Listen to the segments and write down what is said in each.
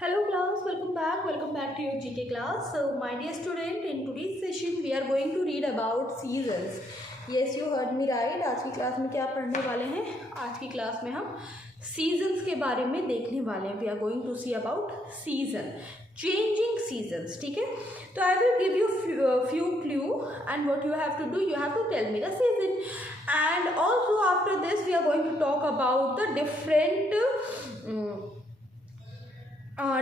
Hello class, welcome back to your GK class. So my dear student, in today's session we are going to read about seasons. Yes, you heard me right. आज की class में क्या पढ़ने वाले हैं? आज की class में हम सीजन्स के बारे में देखने वाले हैं. We are going to see about season, changing seasons. ठीक है? तो I will give you few clue and what you have to do, you have to tell me the season. And also after this we are going to talk about the different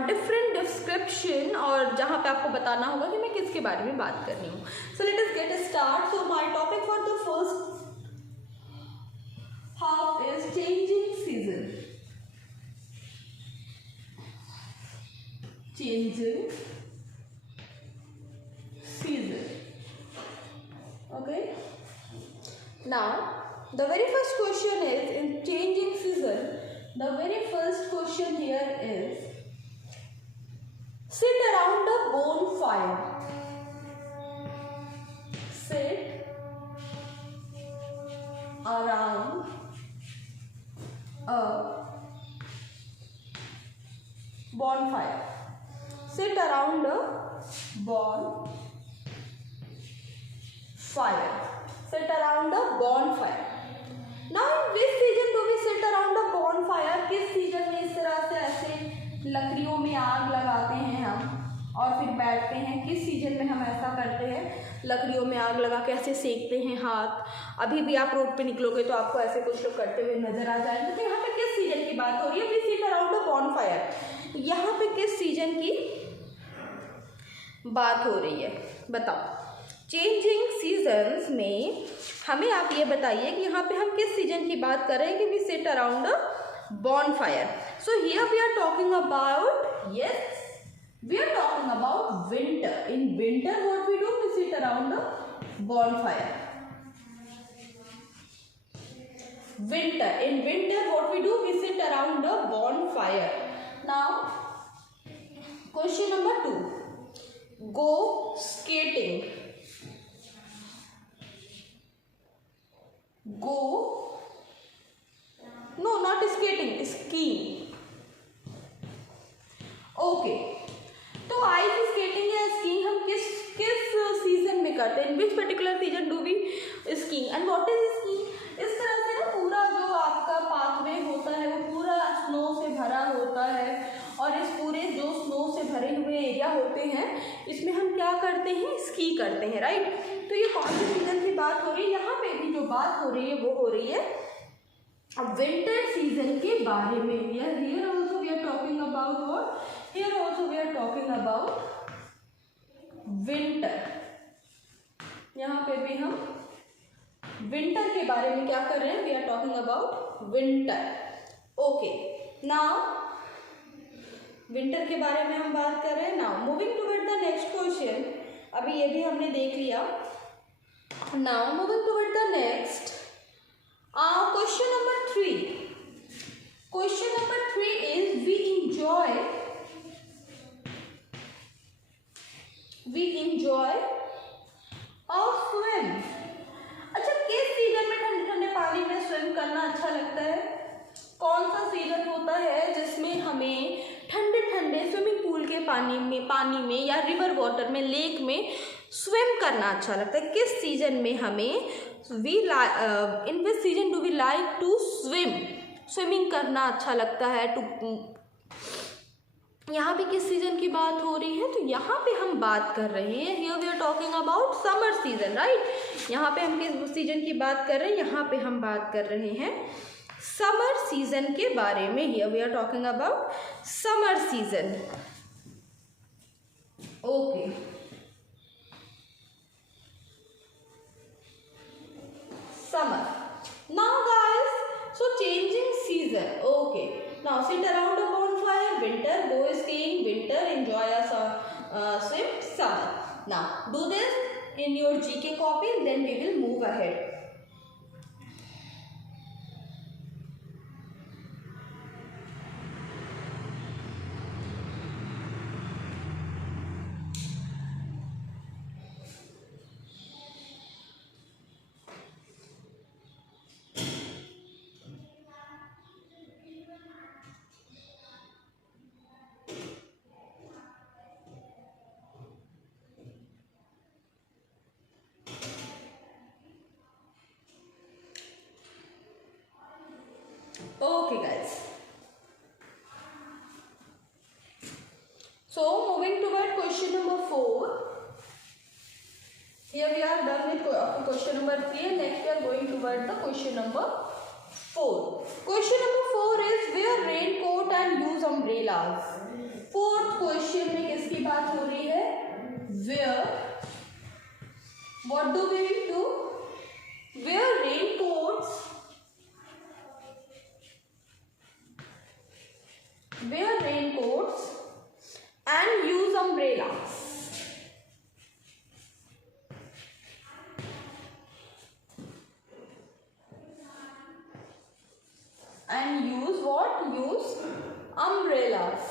description और जहाँ पे आपको बताना होगा कि मैं किसके बारे में बात कर रही हूँ. So let us get start. So my topic for the first half is changing season. Changing season. Okay. Now the very first question is in changing season. The very first question here is sit around a bonfire. Sit around a bonfire. Sit around a bonfire. Sit around a bonfire. Now in which season do we sit around a bonfire? किस season में इस तरह से ऐसे लकड़ियों में आग लगाते हैं हम और फिर बैठते हैं? किस सीजन में हम ऐसा करते हैं? लकड़ियों में आग लगा के ऐसे सेकते हैं हाथ. अभी भी आप रोड पे निकलोगे तो आपको ऐसे कुछ लोग करते हुए नजर आ जाएंगे. तो यहाँ पे किस सीजन की बात हो रही है? We sit around a bonfire. यहाँ पे किस सीजन की बात हो रही है बताओ. चेंजिंग सीजन्स में हमें आप ये बताइए कि यहाँ पे हम किस सीजन की बात कर रहे हैं कि we sit around a bonfire. So here we are talking about, yes, we are talking about winter. In winter what we do? We sit around a bonfire. Winter. In winter what we do? We sit around a bonfire. Now question number 2. Go skating. Go, no, not skating, skiing. Okay. तो ice skating या skiing हम किस season में करते हैं? In which particular season do we skiing and what is skiing? इस तरह से ना पूरा जो आपका पाथवे होता है वो पूरा स्नो से भरा होता है और इस पूरे जो स्नो से भरे हुए एरिया होते हैं इसमें हम क्या करते हैं? स्की करते हैं. राइट. तो ये कौन से सीजन की बात हो रही है? यहाँ पे भी जो बात हो रही है वो हो रही है विंटर सीजन के बारे में. Here also we are talking about what? Here also we are talking about winter. यहाँ पे भी हम विंटर के बारे में क्या कर रहे हैं? We are talking about winter. Okay. Now winter के बारे में हम बात कर रहे हैं. Now moving toward the next question. अभी ये भी हमने देख लिया. Now moving toward the next. Question number 3. Question number 3 is we enjoy a swim. अच्छा, किस सीजन में ठंडे ठंडे पानी में स्विम करना अच्छा लगता है? कौन सा सीजन होता है जिसमें हमें ठंडे ठंडे स्विमिंग पूल के पानी में या रिवर वाटर में, लेक में स्विम करना अच्छा लगता है? किस सीजन में हमें in which season do we like to swim? Swimming करना अच्छा लगता है. यहाँ पे किस सीजन की बात हो रही है? तो यहाँ पे हम बात कर रहे हैं, here we are talking about summer season, right? यहाँ पे हम किस सीजन की बात कर रहे हैं? यहाँ पे हम बात कर रहे हैं समर सीजन के बारे में. here we are talking about summer season. Okay. Summer. Now guys, so changing season. Okay. Now sit around a bonfire. Winter, go skiing. Winter, enjoy a swim. Summer. Now do this in your GK copy. Then we will move ahead. So moving toward question number 4. Here we are done with question number 3 and next we are going toward the question number 4. Question number 4 is wear raincoat and use umbrellas. Fourth question में किसकी बात हो रही है? Wear. What do we do? Wear raincoats. Wear raincoats and use umbrellas. And use what? Use umbrellas.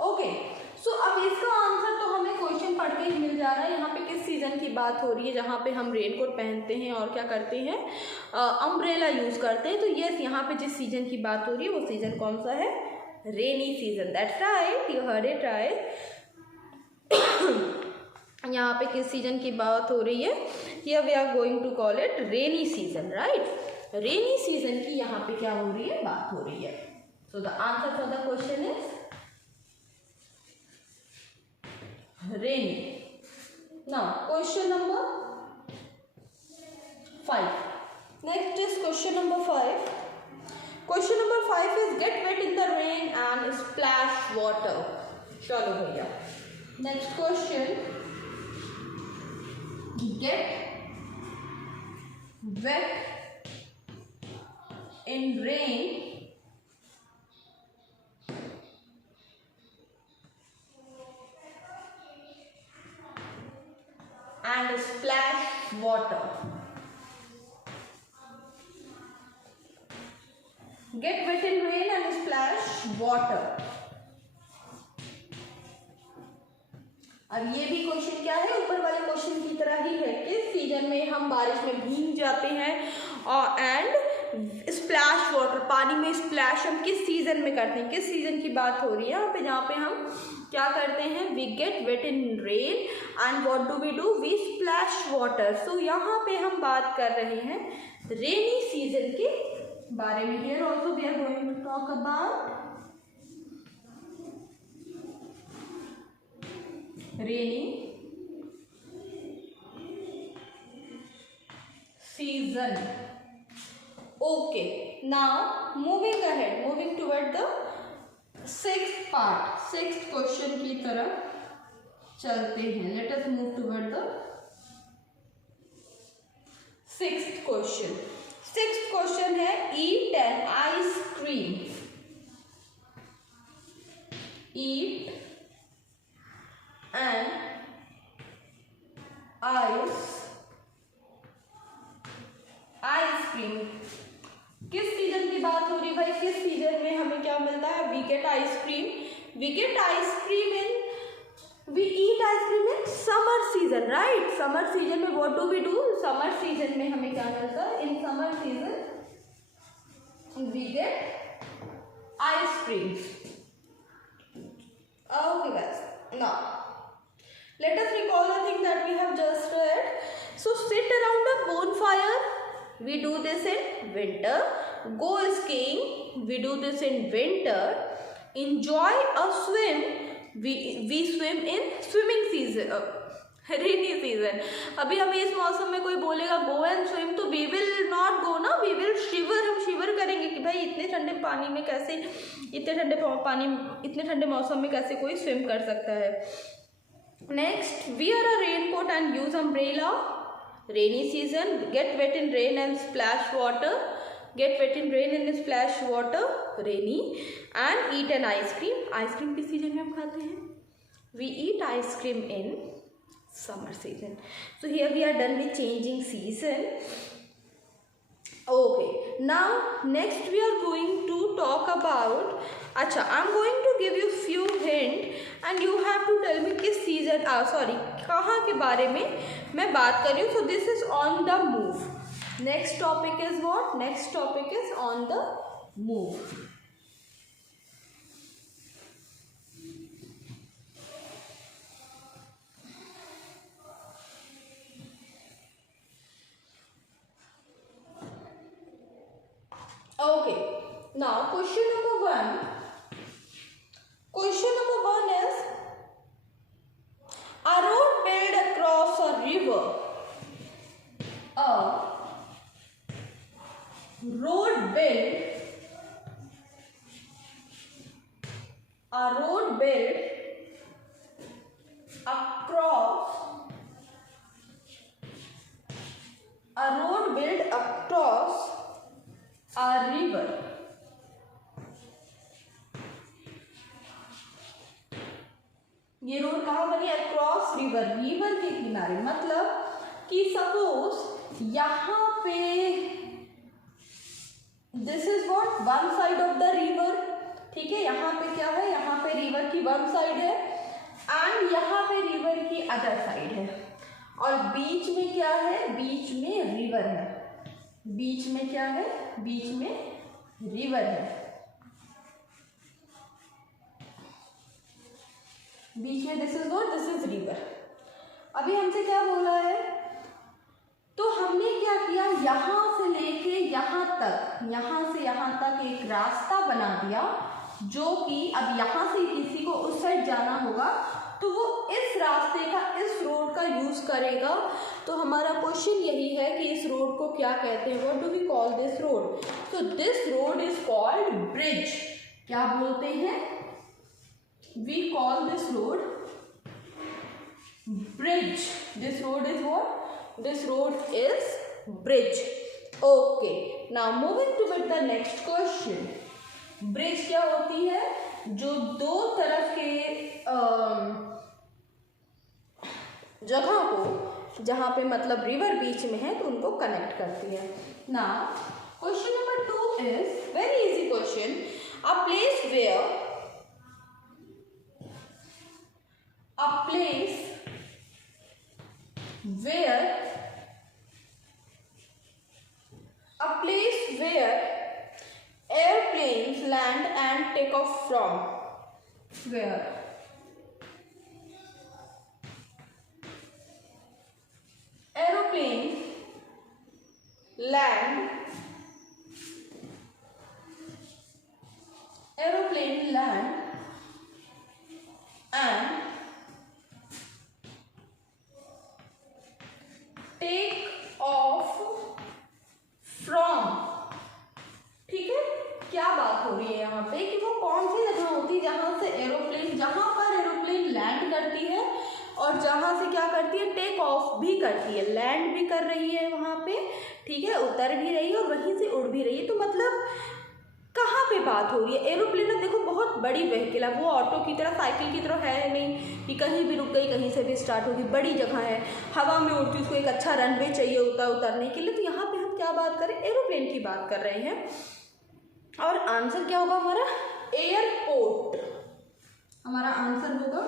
Okay so अब इसका answer तो हमें क्वेश्चन पढ़ के ही मिल जा रहा है। यहाँ पे किस सीजन की बात हो रही है जहाँ पे हम रेनकोट पहनते हैं और क्या करते हैं, अम्ब्रेला यूज करते हैं। तो यस, यहाँ पे जिस सीजन की बात हो रही है वो सीजन कौन सा है? Rainy season. That's right, you heard it right. यहाँ पे किस सीजन की बात हो रही है? Here we are going to call it rainy season, right. Rainy season की यहाँ पे क्या हो रही है? बात हो रही है। So the answer for the question is rainy. Now question number 5. Next is question number 5. Question number 5 is get wet in the rain and splash water. चलो भैया, next question, get wet in rain and splash water. Get wet in rain and splash water. अब ये भी question क्या है? ऊपर वाले question की तरह ही है। किस सीजन में हम बारिश में भीग जाते हैं और एंड स्प्लैश वाटर, पानी में स्प्लैश हम किस सीजन में करते हैं? किस सीजन की बात हो रही है यहाँ पे? जहाँ पे हम क्या करते हैं? We get wet in rain and what do? We splash water. So यहाँ पे हम बात कर रहे हैं रेनी सीजन के बारे में। Here also we are going to talk about rainy season. Okay, now moving ahead, moving toward the sixth part, sixth question की तरफ चलते हैं। Let us move toward the sixth question. Sixth question है eat an ice cream. Eat an ice cream. किस season की बात हो रही है भाई? किस सीजन में हमें क्या मिलता है? We get ice cream. We get ice cream in, we eat ice cream in summer season, right. Summer season में what do we do? Summer season में हमें क्या मिलता है? In summer season we get ice cream. Okay guys, now let us recall the thing that we have just read. So sit around a bonfire. We do this in winter. Go skiing. We do this in winter. Enjoy a swim. We swim in swimming season. Rainy season. अभी हमें इस मौसम में कोई बोलेगा go and swim, तो we will not go ना, we will शिवर। हम शिवर करेंगे कि भाई इतने ठंडे पानी में कैसे, इतने ठंडे मौसम में कैसे कोई स्विम कर सकता है। Next, wear a raincoat and use umbrella. Rainy season, get wet in rain and splash water. Get wet in rain and splash water, rainy. And eat an ice cream. Ice cream किस season में हम खाते हैं? We eat ice cream in summer season. So here we are done with changing season. Okay, now next we are going to talk about, अच्छा, I'm going to give you few hint and you have to tell me किस season, कहाँ के बारे में मैं बात कर रही हूँ। So this is on the move. Next topic is what? Next topic is on the move. Okay, now question number 1. Question number 1 is a road built across a river. A road built across a river. ये road कहाँ बनी? Across river, river के किनारे। मतलब कि suppose यहाँ पे this is what one side of the river, ठीक है। यहाँ पे क्या है? यहाँ पे रिवर की वन साइड है एंड यहाँ पे रिवर की अदर साइड है, और बीच में क्या है? बीच में रिवर है। बीच में क्या है? बीच में रिवर है। बीच में this is what? This is river. अभी हमसे क्या बोला है? तो हमने क्या किया? यहाँ से लेके यहाँ तक, यहाँ से यहाँ तक एक रास्ता बना दिया, जो कि अब यहाँ से किसी को उस साइड जाना होगा तो वो इस रास्ते का, इस रोड का यूज करेगा। तो हमारा क्वेश्चन यही है कि इस रोड को क्या कहते हैं? What do we call this road? तो this road is called bridge. क्या बोलते हैं? We call this road bridge. This road is what? This road is bridge. Okay, now moving to with the next question. Bridge क्या होती है? जो दो तरफ के जगह को, जहाँ पे मतलब रिवर बीच में है, तो उनको कनेक्ट करती है। Now question number 2 is very easy question. A place where airplanes land and take off from. Where? Aeroplanes land and take off from. ठीक है, क्या बात हो रही है यहाँ पे कि वो कौन सी जगह होती है जहाँ से एरोप्लेन, जहाँ पर एरोप्लेन लैंड करती है और जहाँ से क्या करती है? टेक ऑफ भी करती है। लैंड भी कर रही है वहाँ पे, ठीक है, उतर भी रही है और वहीं से उड़ भी रही है। तो मतलब कहाँ पे बात हो रही है? एरोप्लेन देखो बहुत बड़ी व्हीकल है, वो ऑटो की तरह, साइकिल की तरह है नहीं कि कहीं भी रुक गई कहीं से भी स्टार्ट होगी। बड़ी जगह है, हवा में उड़ती, उसको एक अच्छा रनवे चाहिए होता है उतरने के लिए। तो यहाँ पे हम क्या बात करें? एरोप्लेन की बात कर रहे हैं। और आंसर क्या होगा हमारा? एयरपोर्ट। हमारा आंसर होगा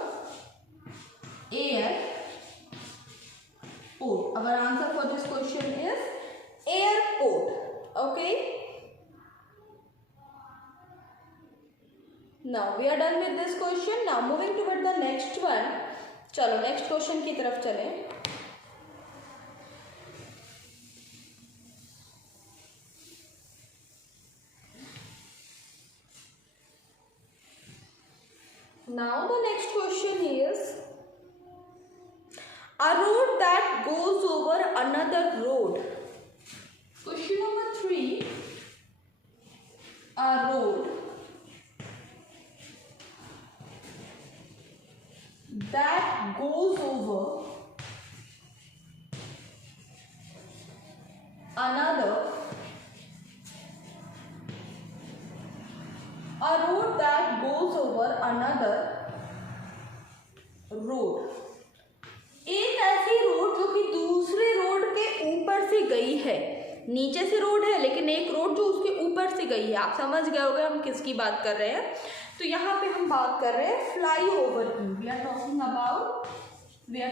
airport. Our answer for this question is airport. Okay, now we are done with this question. Now moving toward the next one. चलो नेक्स्ट क्वेश्चन की तरफ चलें। Now the next question is a road that goes over another road. Question number 3, a road that goes over another road. एक ऐसी road जो कि दूसरे road के ऊपर से गई है। नीचे से रोड है लेकिन एक रोड जो उसके ऊपर से गई है। आप समझ गए होंगे हम किसकी बात कर रहे हैं। तो यहाँ पे हम बात कर रहे हैं फ्लाई ओवर की। We are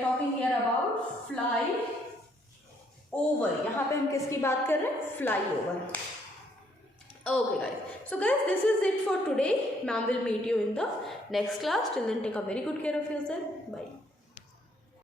talking here about flyover. यहाँ पे हम किसकी बात कर रहे हैं? Flyover. Okay guys, so guys, this is it for today. Ma'am will meet you in the next class. Till then, take a very good care of yourself. Bye.